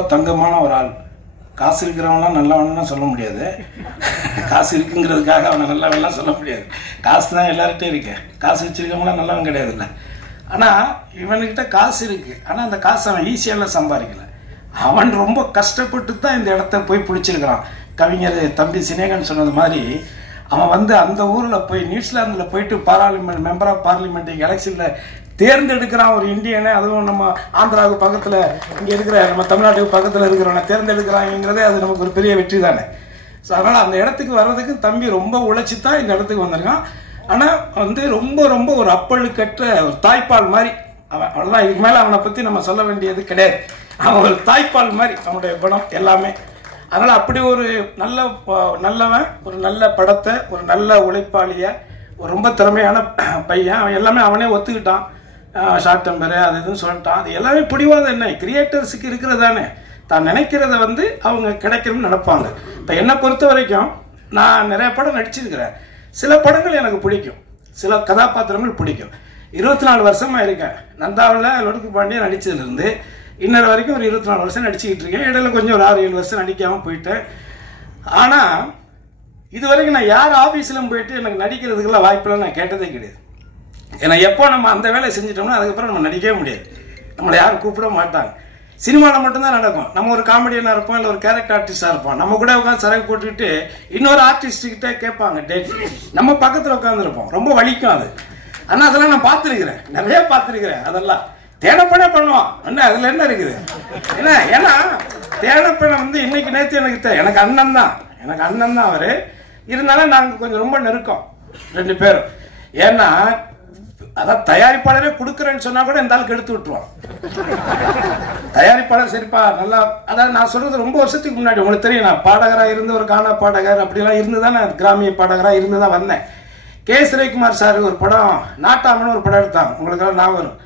ரொம்ப தங்கமான ஒரு ஆள். காசு இருக்கிறவங்களாம் நல்லவன்லாம் சொல்ல முடியாது, காசு இருக்குங்கிறதுக்காக அவனை நல்லவன்லாம் சொல்ல முடியாது. காசு தான் எல்லார்கிட்டையும் இருக்கு, காசு வச்சிருக்கவங்களாம் நல்லவன் கிடையாது இல்லை. ஆனால் இவனுக்கிட்ட காசு இருக்கு, ஆனால் அந்த காசு அவன் ஈஸியாலாம் சம்பாதிக்கல. அவன் ரொம்ப கஷ்டப்பட்டு தான் இந்த இடத்த போய் பிடிச்சிருக்கிறான். கவிஞர் தம்பி சினேகன் சொன்னது மாதிரி அவன் வந்து அந்த ஊரில் போய் நியூசிலாந்தில் போயிட்டு பார்லிமெண்ட் மெம்பர் ஆஃப் பார்லிமெண்ட் எலெக்ஷனில் தேர்ந்தெடுக்கிறான் ஒரு இந்தியனை. அதுவும் நம்ம ஆந்திராவுக்கு பக்கத்தில் இங்கே இருக்கிற நம்ம தமிழ்நாட்டுக்கு பக்கத்தில் இருக்கிறவனை தேர்ந்தெடுக்கிறாங்கிறதே அது நமக்கு ஒரு பெரிய வெற்றி தானே. ஸோ அதனால் அந்த இடத்துக்கு வர்றதுக்கு தம்பி ரொம்ப உழைச்சி தான் இந்த இடத்துக்கு வந்திருக்கான். ஆனால் வந்து ரொம்ப ரொம்ப ஒரு அப்பழுக்கற்ற ஒரு தாய்ப்பால் மாதிரி அவன். அவ்வளோதான், இதுக்கு மேலே அவனை பற்றி நம்ம சொல்ல வேண்டியது கிடையாது. அவன் ஒரு தாய்ப்பால் மாதிரி அவனுடைய குணம் எல்லாமே. அதனால் அப்படி ஒரு நல்லவன், ஒரு நல்ல படத்தை, ஒரு நல்ல உழைப்பாளிய, ஒரு ரொம்ப திறமையான பையன். அவன் எல்லாமே அவனே ஒத்துக்கிட்டான். ஷார்ட் டெம்பரு அது இதுன்னு சொல்லிட்டான். அது எல்லாமே பிடிவாதம் என்ன, கிரியேட்டர்ஸுக்கு இருக்கிறதானே. தான் நினைக்கிறத வந்து அவங்க கிடைக்கணும்னு நினைப்பாங்க. இப்போ என்னை பொறுத்த வரைக்கும் நான் நிறைய படம் நடிச்சிருக்கிறேன். சில படங்கள் எனக்கு பிடிக்கும், சில கதாபாத்திரங்கள் பிடிக்கும். 24 வருஷமாக இருக்கேன் நந்தாவில். லொடுக்கு பாண்டியன் நடித்ததுலேருந்து இன்னொரு வரைக்கும் ஒரு 24 வருஷம் நடிச்சுக்கிட்டு இருக்கேன். இடையில கொஞ்சம் ஒரு 6-7 வருஷம் நடிக்காமல் போயிட்டேன். ஆனால் இது வரைக்கும் நான் யார் ஆஃபீஸிலும் போயிட்டு எனக்கு நடிக்கிறதுக்கெல்லாம் வாய்ப்பெல்லாம் நான் கேட்டதே கிடையாது. ஏன்னா எப்போ நம்ம அந்த வேலையை செஞ்சிட்டோம்னா அதுக்கப்புறம் நம்ம நடிக்கவே முடியாது, நம்மளை யாரும் கூப்பிட மாட்டாங்க. சினிமாவில் மட்டும்தான் நடக்கும். நம்ம ஒரு காமெடியனாக இருப்போம், இல்லை ஒரு கேரக்டர் ஆர்டிஸ்டாக இருப்போம். நம்ம கூட உட்காந்து சரக்கு போட்டுக்கிட்டு இன்னொரு ஆர்டிஸ்ட்கிட்ட கேட்பாங்க டேட், நம்ம பக்கத்தில் உட்காந்துருப்போம். ரொம்ப வலிக்கும் அது. ஆனால் அதெல்லாம் நான் பார்த்துருக்கிறேன், நிறைய பார்த்துருக்கிறேன். அதெல்லாம் தேனப்பனே பண்ணுவான். என்ன அதில் என்ன இருக்குது? ஏன்னா தேனப்பனை வந்து இன்னைக்கு நேற்று எனக்கு அண்ணன் தான் அவர். இருந்தாலும் நாங்கள் கொஞ்சம் ரொம்ப நெருக்கம் 2 பேரும். ஏன்னா அதான் தயாரிப்பாளரே கொடுக்குறேன்னு சொன்னா கூட இந்த ஆளுக்கு எடுத்து விட்டுருவான். தயாரிப்பாளர் சரிப்பா நல்லா, அதாவது நான் சொல்றது ரொம்ப வருஷத்துக்கு முன்னாடி உங்களுக்கு தெரியும். நான் பாடகராக இருந்து ஒரு கானா பாடகர் அப்படிலாம் இருந்து தான் நான் கிராமிய பாடகராக இருந்து தான் வந்தேன். கே. சுரேகுமார் சார் ஒரு படம் நாட்டாமன்னு ஒரு படம் எடுத்தாங்க, உங்களுக்கு ஞாபகம் வரும்.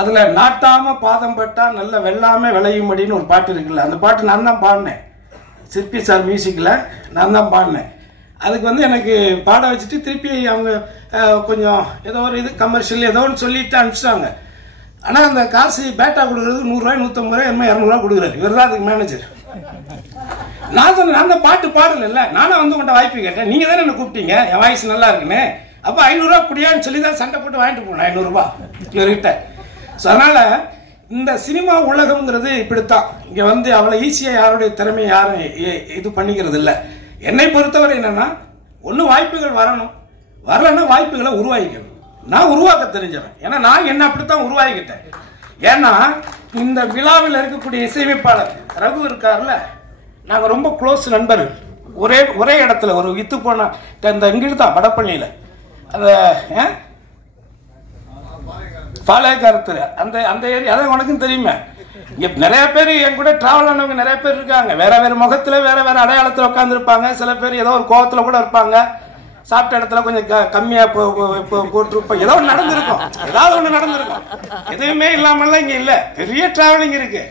அதுல நாட்டாம பாதம் பட்டா நல்ல வெள்ளாம விளையும் அப்படின்னு ஒரு பாட்டு இருக்குல்ல, அந்த பாட்டு நான் தான் பாடினேன். சிற்பி சார் மியூசிக்கில் நான் தான் பாடினேன். அதுக்கு வந்து எனக்கு பாட வச்சுட்டு திருப்பி அவங்க கொஞ்சம் ஏதோ ஒரு இது கமர்ஷியல் ஏதோ ஒன்று சொல்லிட்டு அனுப்பிச்சிட்டாங்க. ஆனால் அந்த காசு பேட்டா கொடுக்குறது 100 ரூபாய் 150 ரூபாய் என்ன 200 ரூபா கொடுக்குறாரு. இவர் தான் அதுக்கு மேனேஜர். நான் தான் பாட்டு பாடல, நானும் வந்து உங்கள்கிட்ட வாய்ப்பு கேட்டேன். நீங்கள் தானே என்ன கூப்பிட்டீங்க, என் வாய்ஸ் நல்லா இருக்குன்னு. அப்போ 500 ரூபா குடியான்னு சொல்லி தான் சண்டை போட்டு வாங்கிட்டு போனேன் 500 ரூபா இவர்கிட்ட. ஸோ அதனால இந்த சினிமா உலகம்ங்கிறது இப்படித்தான். இங்கே வந்து அவ்வளோ ஈஸியாக யாருடைய திறமையை யாரும் இது பண்ணிக்கிறது இல்லை. என்னை பொறுத்தவரை என்னன்னா, ஒன்று வாய்ப்புகள் வரணும், வரலன்னா வாய்ப்புகளை உருவாக்கிக்கணும். நான் உருவாக்க தெரிஞ்சவன், ஏன்னா நான் என்ன அப்படித்தான் உருவாக்கிட்டேன். ஏன்னா இந்த விழாவில் இருக்கக்கூடிய இசையமைப்பாளர் ரகு இருக்கார்ல, நாங்கள் ரொம்ப க்ளோஸ் நண்பர்கள். ஒரே இடத்துல ஒரு வித்து போன இந்த இங்கிட்டு தான் வடப்பள்ளியில் அந்த பாளையக்காரத்தில் அந்த ஏரியா, அதான் உனக்கும் தெரியுமே. இங்கே நிறைய பேர் என் கூட டிராவல் ஆனவங்க நிறைய பேர் இருக்காங்க. வேற முகத்தில் வேற அடையாளத்தில் உட்காந்துருப்பாங்க. சில பேர் ஏதோ ஒரு கோவத்தில் கூட இருப்பாங்க. சாப்பிட்ட இடத்துல கொஞ்சம் கம்மியாக போட்டிருப்போம். ஏதோ ஒன்று நடந்திருக்கும், எதுவுமே இல்லாமல்லாம் இங்கே இல்லை. பெரிய டிராவலிங் இருக்கு.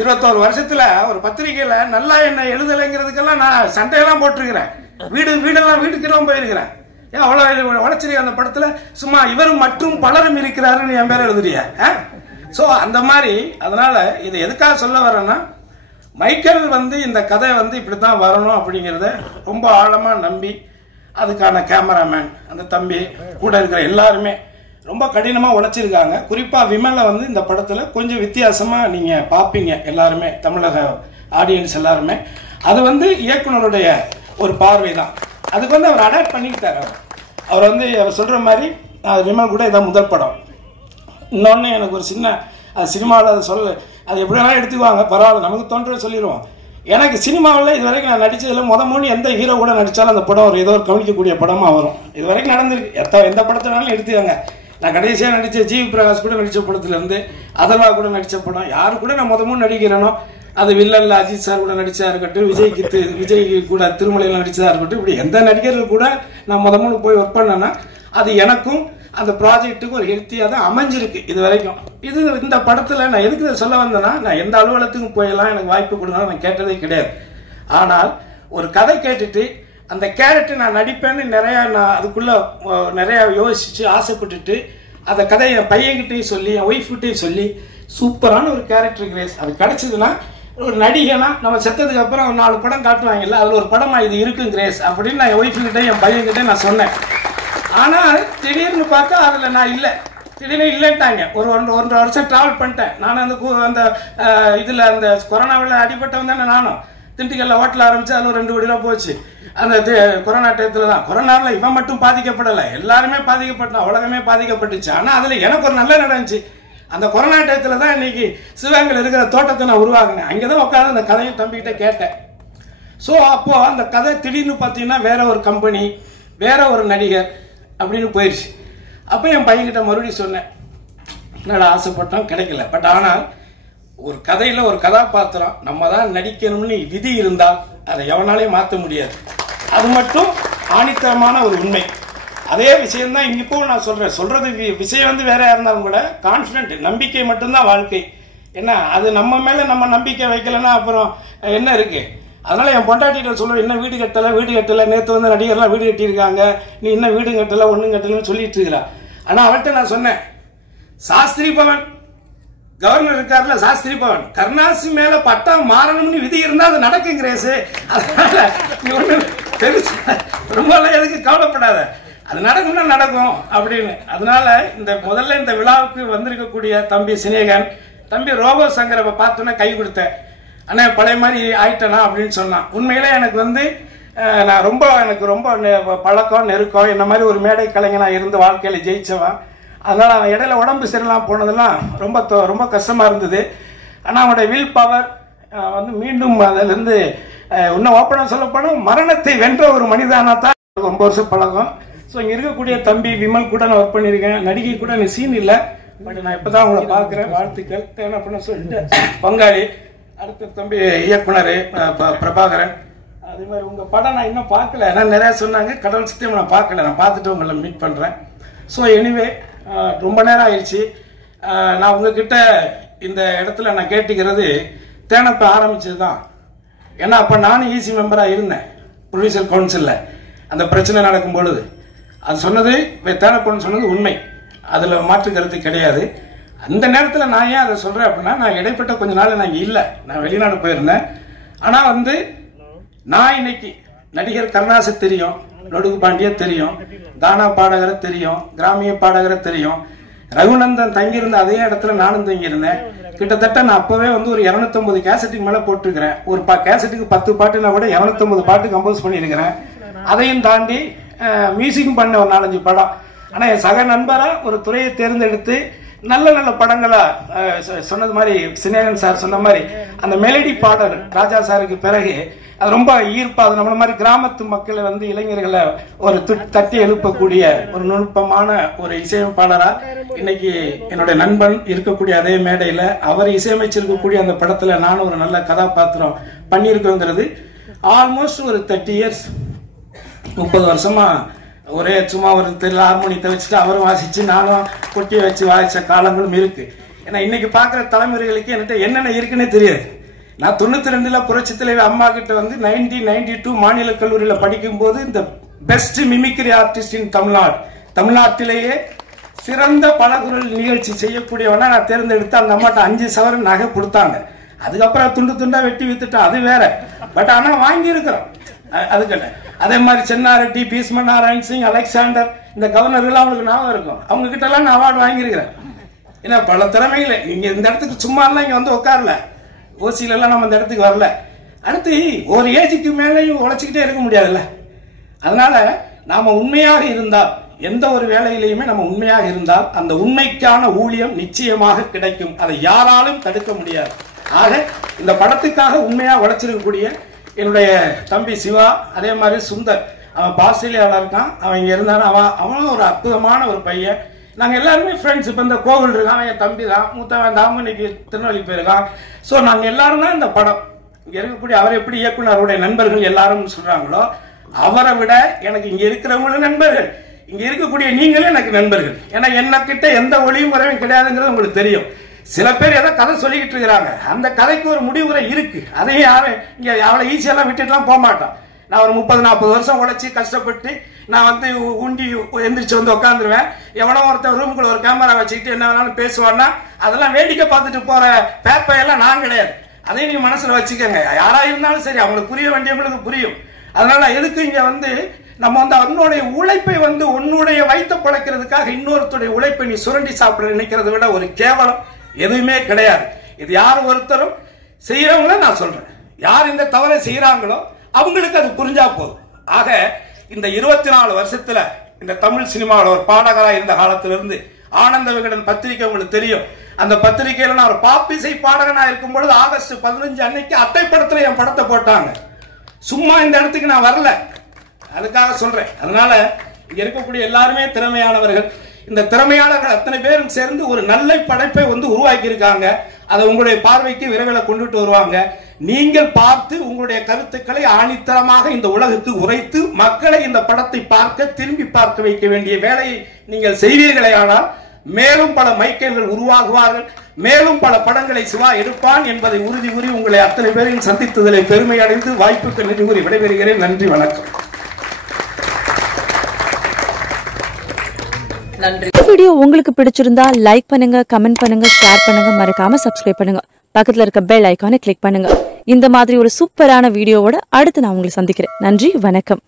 21 வருஷத்துல ஒரு பத்திரிகையில் நல்லா என்ன எழுதலைங்கிறதுக்கெல்லாம் நான் சண்டையெல்லாம் போட்டிருக்கிறேன். வீட்டுக்கெல்லாம் போயிருக்கிறேன். ஏன் அவ்வளோ உழைச்சிருக்க அந்த படத்தில் சும்மா இவரும் மற்றும் பலரும் இருக்கிறாருன்னு என் பேர் எழுதுறிய. ஸோ அந்த மாதிரி. அதனால இதை எதுக்காக சொல்ல வரேன்னா, மைக்கேல் வந்து இந்த கதை வந்து இப்படி தான் வரணும் அப்படிங்கிறத ரொம்ப ஆழமாக நம்பி அதுக்கான கேமராமேன் அந்த தம்பி கூட இருக்கிற எல்லாருமே ரொம்ப கடினமாக உழைச்சிருக்காங்க. குறிப்பாக விமலை வந்து இந்த படத்தில் கொஞ்சம் வித்தியாசமாக நீங்கள் பார்ப்பீங்க எல்லாருமே, தமிழக ஆடியன்ஸ் எல்லாருமே. அது வந்து இயக்குனருடைய ஒரு பார்வை தான். அதுக்கு வந்து அவர் அடாப்ட் பண்ணிக்கிட்டார். அவர் வந்து அவர் சொல்கிற மாதிரி விமல் கூட இதான் முதல் படம். இன்னொன்று எனக்கு ஒரு சின்ன சினிமாவில் அதை அது எப்படி வேணாலும் எடுத்துக்குவாங்க, பரவாயில்ல, நமக்கு தோன்ற சொல்லிடுவோம். எனக்கு சினிமாவில் இது வரைக்கும் நான் நடித்ததில் மூணு எந்த ஹீரோ கூட நடித்தாலும் அந்த படம் ஏதோ ஒரு கவனிக்கக்கூடிய படமாக வரும். இது வரைக்கும் நடந்திருக்கு. எந்த படத்தினாலும் எடுத்துக்காங்க. நான் கடைசியாக நடித்த ஜிவி பிரகாஷ் கூட நடித்த படத்துலேருந்து அதெல்லாம் கூட நடித்த படம், யாரு கூட நான் மூணு நடிக்கிறேனோ அது வில்லல்ல அஜித் சார் கூட நடிச்சதா இருக்கட்டும், விஜய் கூட திருமலையில் நடிச்சதா இருக்கட்டும், இப்படி எந்த நடிகர்கள் கூட நான் மூணு போய் ஒர்க் பண்ணேன்னா அது எனக்கும் அந்த ப்ராஜெக்ட்டுக்கு ஒரு ஹெல்த்தியாக தான் அமைஞ்சிருக்கு இது வரைக்கும். இந்த படத்தில் நான் எதுக்கு சொல்ல வந்தேன்னா, நான் எந்த அலுவலகத்துக்கும் போயெல்லாம் எனக்கு வாய்ப்பு கொடுங்க நான் கேட்டதே கிடையாது. ஆனால் ஒரு கதை கேட்டுட்டு அந்த கேரக்டர் நான் நடிப்பேன்னு நான் அதுக்குள்ள நிறைய யோசிச்சு ஆசைப்பட்டுட்டு அந்த கதையை என் பையன்கிட்டையும் சொல்லி என் ஒய்ஃப்கிட்டையும் சொல்லி சூப்பரான ஒரு கேரக்டர் கிரேஸ் அது கிடைச்சதுன்னா ஒரு நடிகனா நம்ம செத்ததுக்கு அப்புறம் ஒரு 4 படம் காட்டுவாங்கல்ல, அதில் ஒரு படமா இது இருக்கும் கிரேஸ் அப்படின்னு நான் என் ஒய்ஃபுக்கிட்ட என் பையன்கிட்ட நான் சொன்னேன். ஆனால் திடீர்னு பார்த்தா அதில் நான் இல்லை, திடீர்னு இல்லைன்ட்டாங்க. ஒரு 1.5 வருஷம் ட்ராவல் பண்ணிட்டேன் நான். அந்த இதில் அந்த கொரோனாவில் அடிபட்டவன் தானே நானும். திண்டுக்கல்ல ஹோட்டல் ஆரம்பிச்சு அதில் 2 கோடி ரூபா போச்சு அந்த கொரோனா டயத்தில் தான். கொரோனாவில் இவன் மட்டும் பாதிக்கப்படலை, எல்லாருமே பாதிக்கப்பட்டான், உலகமே பாதிக்கப்பட்டுச்சு. ஆனால் அதில் எனக்கு ஒரு நல்ல நடந்துச்சு. அந்த கொரோனா டயத்தில் தான் இன்னைக்கு சிவகங்கையில் இருக்கிற தோட்டத்தை நான் உருவாக்குனேன். அங்கே தான் உட்காந்து அந்த கதையை தம்பிக்கிட்ட கேட்டேன். ஸோ அப்போது அந்த கதை திடீர்னு பார்த்தீங்கன்னா வேற ஒரு கம்பெனி, வேற ஒரு நடிகர் அப்படின்னு போயிடுச்சு. அப்போ என் பையன்கிட்ட மறுபடியும் சொன்னேன், என்னடா ஆசைப்பட்டோம் கிடைக்கல, பட் ஆனால் ஒரு கதையில் ஒரு கதாபாத்திரம் நம்ம தான் நடிக்கணும்னு விதி இருந்தால் அதை எவனாலையும் மாற்ற முடியாது. அது மட்டும் ஆணித்தரமான ஒரு உண்மை. அதே விஷயம்தான் இங்கே இப்போ நான் சொல்றது விஷயம் வேற இருந்தாலும் கூட கான்ஃபிடென்ட், நம்பிக்கை மட்டும்தான் வாழ்க்கை. ஏன்னா அது நம்ம மேலே நம்ம நம்பிக்கை வைக்கலன்னா அப்புறம் என்ன இருக்கு. அதனால என் பொண்டாட்டிகிட்ட சொல்லுவேன், என்ன வீடு கட்டலை, நேற்று நடிகர்லாம் வீடு கட்டியிருக்காங்க, நீ இன்னும் வீடு கட்டலை ஒன்றும் கட்டலைன்னு சொல்லிட்டு இருக்கிறா. ஆனால் அவர்கிட்ட நான் சொன்னேன், சாஸ்திரி பவன் கவர்னர் இருக்காருல, சாஸ்திரி பவன் கருணாசி மேல பட்டா மாறணும்னு விதி இருந்தா அது நடக்கும் கிரேஸ். அதனால நீ ஒண்ணு பெருசு ரொம்ப எதுக்கு கவலைப்படாத, அது நடக்கும்னா நடக்கும் அப்படின்னு. அதனால முதல்ல இந்த விழாவுக்கு வந்திருக்கக்கூடிய தம்பி சினேகன், தம்பி ரோபோ சங்கரை பார்த்தோன்னே கை கொடுத்தேன். அண்ணா பழைய மாதிரி ஆயிட்டனா அப்படின்னு சொன்னான். உண்மையிலே எனக்கு ரொம்ப பழக்கம் நெருக்கம், என்ன மாதிரி ஒரு மேடை கலைஞனா இருந்து வாழ்க்கையில ஜெயிச்சவன். அதனால அவன் இடையில உடம்பு சரியில்லாம போனதெல்லாம் ரொம்ப கஷ்டமா இருந்தது. ஆனால் அவனுடைய வில் பவர் மீண்டும் அதிலிருந்து இன்னும் ஓப்பனா சொல்ல போனோம், மரணத்தை வென்ற ஒரு மனிதனா தான் 9 வருஷம் பழக்கம். ஸோ இங்கே இருக்கக்கூடிய தம்பி விமல் கூட நான் ஒர்க் பண்ணியிருக்கேன். நடிகை கூட எனக்கு சீன் இல்லை, பட் நான் இப்போதான் உங்களை பார்க்குறேன். வாழ்த்துக்கள் என்ன பண்ண சொல்லிட்டு பங்காளி. அடுத்த தம்பி இயக்குனர் பிரபாகரன். அதே மாதிரி உங்கள் படம் நான் இன்னும் பார்க்கல, நான் நிறையா சொன்னாங்க, கடவுள் சத்தியம் நான் பார்க்கல, நான் பார்த்துட்டு உங்களை மீட் பண்ணுறேன். ஸோ எனிவே ரொம்ப நேரம் ஆயிடுச்சு. நான் உங்ககிட்ட இந்த இடத்துல நான் கேட்டுக்கிறது, தேனப்ப ஆரம்பிச்சது தான். ஏன்னா அப்போ நானும் ஈசி மெம்பராக இருந்தேன் ப்ரொடியூசர் கவுன்சிலில். அந்த பிரச்சனை நடக்கும் பொழுது அது சொன்னது தேனப்பன்னு சொன்னது உண்மை, அதில் மாற்று கருத்து கிடையாது. அந்த நேரத்தில் நான் ஏன் அதை சொல்கிறேன் அப்படின்னா, நான் இடைப்பட்ட கொஞ்ச நாள் நான் இங்கே இல்லை, நான் வெளிநாடு போயிருந்தேன். ஆனால் நான் இன்னைக்கு நடிகர் கருணாசை தெரியும், லொடுகு பாண்டிய தெரியும், கானா பாடகரை தெரியும், கிராமிய பாடகரை தெரியும், ரகுநந்தன் தங்கியிருந்த அதே இடத்துல நானும் தங்கியிருந்தேன். கிட்டத்தட்ட நான் அப்பவே ஒரு 250 கேசட்டுக்கு மேல போட்டிருக்கிறேன். ஒரு கேசட்டுக்கு 10 பாட்டுனா கூட 250 பாட்டு கம்போஸ் பண்ணியிருக்கிறேன். அதையும் தாண்டி மியூசிக்கும் பண்ண ஒரு 4-5 படம். ஆனா என் சக நண்பரா ஒரு துறையை தேர்ந்தெடுத்து நல்ல நல்ல படங்களா சொன்னது மாதிரி சினேகன் சார் சொன்ன மாதிரி அந்த மெலடி பாடல் ராஜா சாருக்கு பிறகு அது ரொம்ப ஈர்ப்பா, அது நம்மள மாதிரி கிராமத்து மக்களை இளைஞர்களை ஒரு தட்டி எழுப்பக்கூடிய ஒரு நுட்பமான ஒரு இசையமைப்பாளரா இன்னைக்கு என்னுடைய நண்பன் இருக்கக்கூடிய அதே மேடையில அவர் இசையமைச்சிருக்கக்கூடிய அந்த படத்துல நானும் ஒரு நல்ல கதாபாத்திரம் பண்ணியிருக்கோங்கிறது ஆல்மோஸ்ட் ஒரு 30 இயர்ஸ் 30 வருஷமா ஒரே சும்மா ஒரு ஹார்மோனியத்தை வச்சுட்டு அவரும் வாசிச்சு நானும் கொட்டியை வச்சு வாசிச்ச காலங்களும் இருக்கு. ஏன்னா இன்னைக்கு பாக்குற தலைமுறைகளுக்கு என்கிட்ட என்னென்ன இருக்குன்னே தெரியாது. நான் 92ல புரட்சி தலைவர் அம்மா கிட்ட 1992 மாநில கல்லூரியில படிக்கும் போது இந்த பெஸ்ட் மிமிக்ரி ஆர்டிஸ்ட் இன் தமிழ்நாட்டிலேயே சிறந்த பலகுரல் நிகழ்ச்சி செய்யக்கூடியவனா நான் தேர்ந்தெடுத்து அந்த அம்மாட்ட 5 சவரன் நகை கொடுத்தாங்க. அதுக்கப்புறம் துண்டு துண்டா வெட்டி வித்துட்டோம், அது வேற. பட் ஆனா வாங்கி இருக்கிறோம் அதுக்கல்ல. அதே மாதிரி சென்னாரெட்டி, பீஸ்மன் நாராயண் சிங், அலெக்சாண்டர், இந்த கவர்னர்கள் அவங்களுக்கு ஞாபகம் இருக்கும். அவங்க கிட்ட எல்லாம் நான் அவார்டு வாங்கியிருக்கிறேன். ஏன்னா பல திறமைகளை இங்க இந்த இடத்துக்கு சும்மா எல்லாம் இங்க உட்காரல, ஓசியில எல்லாம் நம்ம இந்த இடத்துக்கு வரல. அடுத்து ஒரு ஏஜுக்கு மேலேயும் உழைச்சிக்கிட்டே இருக்க முடியாதுல்ல. அதனால நாம உண்மையாக இருந்தால், எந்த ஒரு வேலையிலையுமே நம்ம உண்மையாக இருந்தால் அந்த உண்மைக்கான ஊழியம் நிச்சயமாக கிடைக்கும். அதை யாராலும் தடுக்க முடியாது. ஆக இந்த படத்துக்காக உண்மையா உழைச்சிருக்கக்கூடிய என்னுடைய தம்பி சிவா, அதே மாதிரி சுந்தர், அவன் ஆஸ்திரேலியாவில் இருக்கான், அவன் இங்க இருந்தான். அவனும் ஒரு அற்புதமான ஒரு பையன். நாங்க எல்லாருமே ஃப்ரெண்ட்ஸ். இப்ப இந்த கோவில் இருக்கான், என் தம்பி தான், மூத்தவன் தாம இன்னைக்கு திருநெல்வேலி போயிருக்கான். ஸோ நாங்க எல்லாரும் தான் இந்த படம் இங்க இருக்கக்கூடிய, அவர் எப்படி இயக்குனருடைய நண்பர்கள் எல்லாரும் சொல்றாங்களோ அவரை விட எனக்கு இங்க இருக்கிறவங்களும் நண்பர்கள், இங்க இருக்கக்கூடிய நீங்களே எனக்கு நண்பர்கள். ஏன்னா என்ன கிட்ட எந்த ஒளியும் முறையும் கிடையாதுங்கிறது உங்களுக்கு தெரியும். சில பேர் ஏதோ கதை சொல்லிக்கிட்டு இருக்கிறாங்க, அந்த கதைக்கு ஒரு முடிவுரை இருக்கு. அதையும் யாரும் இங்க அவளை ஈஸியெல்லாம் விட்டுட்டுலாம் போக மாட்டான். நான் ஒரு 30-40 வருஷம் உழைச்சி கஷ்டப்பட்டு நான் உண்டி எந்திரிச்சு உட்காந்துருவேன். எவனோ ஒருத்தர் ரூமுக்குள்ள ஒரு கேமரா வச்சுக்கிட்டு என்ன வேணாலும் பேசுவான்னா அதெல்லாம் வேடிக்கை பார்த்துட்டு போற பேப்பையெல்லாம் நான் கிடையாது. அதை நீங்க மனசுல வச்சுக்கோங்க. யாரா இருந்தாலும் சரி, அவங்களுக்கு புரிய வேண்டியவங்களுக்கு புரியும். அதனால எதுக்கு இங்க நம்ம அவனுடைய உழைப்பை உன்னுடைய வைத்த பழக்கிறதுக்காக இன்னொருத்தருடைய உழைப்பை நீ சுரண்டி சாப்பிட நினைக்கிறத விட ஒரு கேவலம் எதுவுமே கிடையாது. இது யார் ஒருத்தரும் செய்யறவங்கள நான் சொல்றேன், யார் இந்த தவறை செய்யறாங்களோ அவங்களுக்கு அது புரிஞ்சா போதும். ஆக இந்த 24 வருஷத்துல இந்த தமிழ் சினிமாவில் ஒரு பாடகராக இருந்த காலத்திலிருந்து ஆனந்த விகடன் பத்திரிகை உங்களுக்கு தெரியும். அந்த பத்திரிகையில நான் ஒரு பாப்பிசை பாடகனா இருக்கும் பொழுது ஆகஸ்ட் 15 அன்னைக்கு அட்டைப்படத்துல என் படத்தை போட்டாங்க. சும்மா இந்த இடத்துக்கு நான் வரல, அதுக்காக சொல்றேன். அதனால இங்க இருக்கக்கூடிய எல்லாருமே திறமையானவர்கள். இந்த திறமையாளர்கள் அத்தனை பேரும் சேர்ந்து ஒரு நல்ல படைப்பை உருவாக்கி இருக்காங்க. அதை உங்களுடைய பார்வைக்கு விரைவில் கொண்டுட்டு வருவாங்க. நீங்கள் பார்த்து உங்களுடைய கருத்துக்களை ஆணித்தரமாக இந்த உலகுக்கு உரைத்து மக்களை இந்த படத்தை பார்க்க திரும்பி பார்க்க வைக்க வேண்டிய வேலையை நீங்கள் செய்வீர்களே. ஆனால் மேலும் பல மைக்கேல்கள் உருவாகுவார்கள், மேலும் பல படங்களை சிவா எடுப்பான் என்பதை உறுதி கூறி உங்களை அத்தனை பேரையும் சந்தித்ததிலே பெருமை அடைந்து வாய்ப்புக்கு நன்றி கூறி விடைபெறுகிறேன். நன்றி, வணக்கம். நன்றி. வீடியோ உங்களுக்கு பிடிச்சிருந்தா லைக் பண்ணுங்க, கமெண்ட் பண்ணுங்க, ஷேர் பண்ணுங்க, மறக்காம சப்ஸ்கிரைப் பண்ணுங்க. பக்கத்துல இருக்க பெல் ஐகானை கிளிக் பண்ணுங்க. இந்த மாதிரி ஒரு சூப்பரான வீடியோவோட அடுத்து நான் உங்களை சந்திக்கிறேன். நன்றி, வணக்கம்.